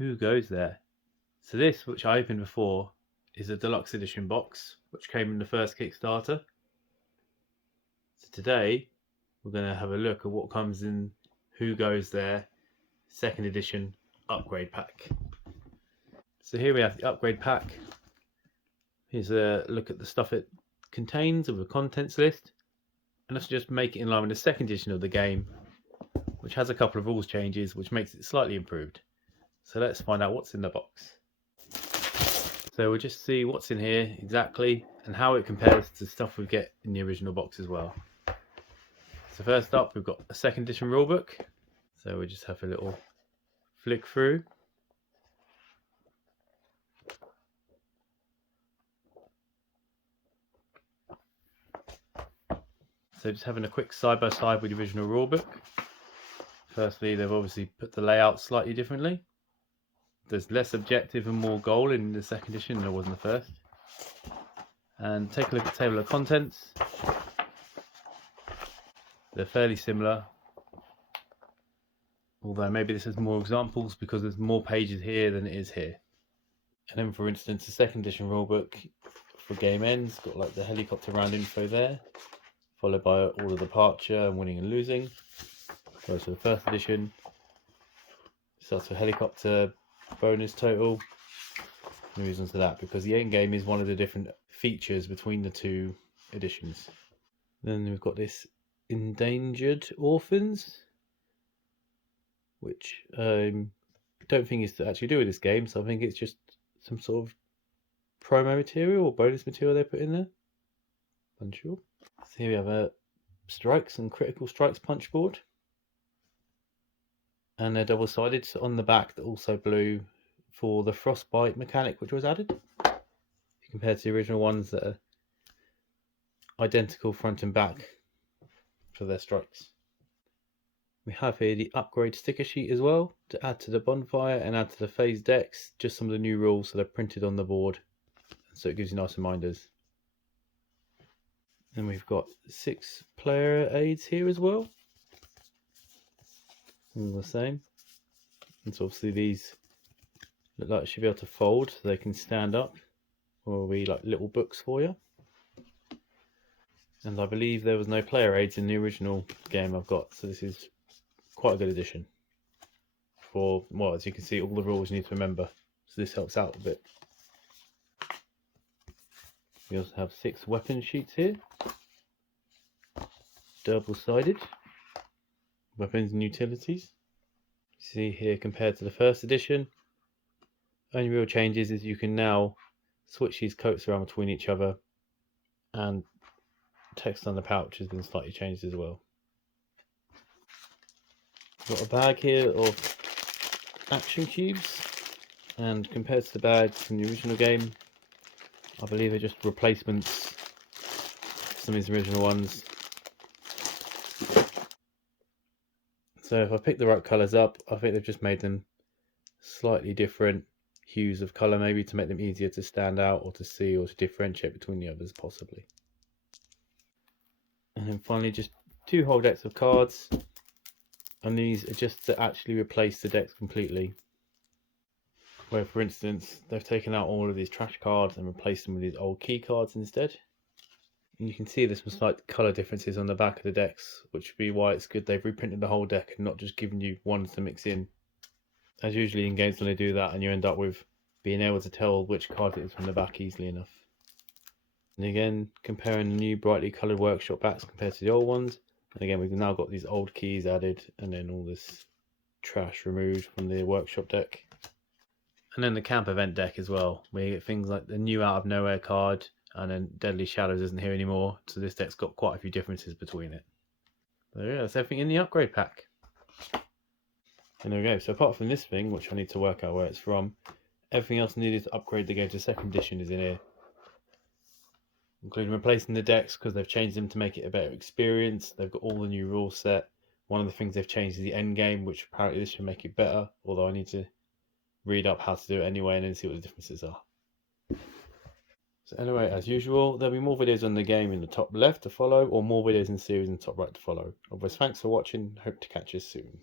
Who goes there? So this, which I opened before, is a deluxe edition box, which came in the first Kickstarter. So today, we're going to have a look at what comes in Who Goes There second edition upgrade pack. So here we have the upgrade pack. Here's a look at the stuff it contains of a contents list. And let's just make it in line with the second edition of the game, which has a couple of rules changes, which makes it slightly improved. So let's find out what's in the box. So we'll just see what's in here exactly and how it compares to stuff we get in the original box as well. So first up, we've got a second edition rulebook. So we just have a little flick through. So just having a quick side by side with the original rulebook. Firstly, they've obviously put the layout slightly differently. There's less objective and more goal in the second edition than there was in the first. And take a look at the table of contents. They're fairly similar, although maybe this has more examples because there's more pages here than it is here. And then, for instance, the second edition rulebook for game ends got like the helicopter round info there, followed by all of the departure and winning and losing. Whereas for the first edition, starts with helicopter bonus total. The reasons for that because the end game is one of the different features between the two editions. Then we've got this endangered orphans, which I don't think is to actually do with this game, so I think it's just some sort of promo material or bonus material they put in there. Unsure. So here we have a strikes and critical strikes punch board, and they're double-sided. So on the back, they're also blue for the frostbite mechanic, which was added compared to the original ones that are identical front and back for their strikes. We have here the upgrade sticker sheet as well to add to the bonfire and add to the phase decks, just some of the new rules that are printed on the board, so it gives you nice reminders. Then we've got 6 player aids here as well, all the same. And so obviously these look like they should be able to fold so they can stand up, or be like little books for you. And I believe there was no player aids in the original game I've got, so this is quite a good addition for, well, as you can see, all the rules you need to remember, so this helps out a bit. We also have 6 weapon sheets here, double-sided, weapons and utilities. See here, compared to the first edition, only real changes is you can now switch these coats around between each other, and text on the pouch has been slightly changed as well. Got a bag here of action cubes, and compared to the bags from the original game, I believe they're just replacements for some of these original ones. So if I pick the right colours up, I think they've just made them slightly different hues of colour, maybe to make them easier to stand out or to see or to differentiate between the others possibly. And then finally just 2 whole decks of cards, and these are just to actually replace the decks completely. Where, for instance, they've taken out all of these trash cards and replaced them with these old key cards instead. And you can see there's some slight colour differences on the back of the decks, which would be why it's good they've reprinted the whole deck and not just given you ones to mix in. As usually in games when they do that, and you end up with being able to tell which card it is from the back easily enough. And again, comparing the new brightly coloured workshop backs compared to the old ones. And again, we've now got these old keys added, and then all this trash removed from the workshop deck. And then the camp event deck as well. We get things like the new Out of Nowhere card, and then Deadly Shadows isn't here anymore. So this deck's got quite a few differences between it. So yeah, that's everything in the upgrade pack. And there we go. So apart from this thing, which I need to work out where it's from, everything else needed to upgrade the game to second edition is in here. Including replacing the decks because they've changed them to make it a better experience. They've got all the new rules set. One of the things they've changed is the end game, which apparently this should make it better, although I need to read up how to do it anyway and then see what the differences are. So anyway, as usual, there'll be more videos on the game in the top left to follow, or more videos in the series in the top right to follow. Otherwise, thanks for watching. Hope to catch you soon.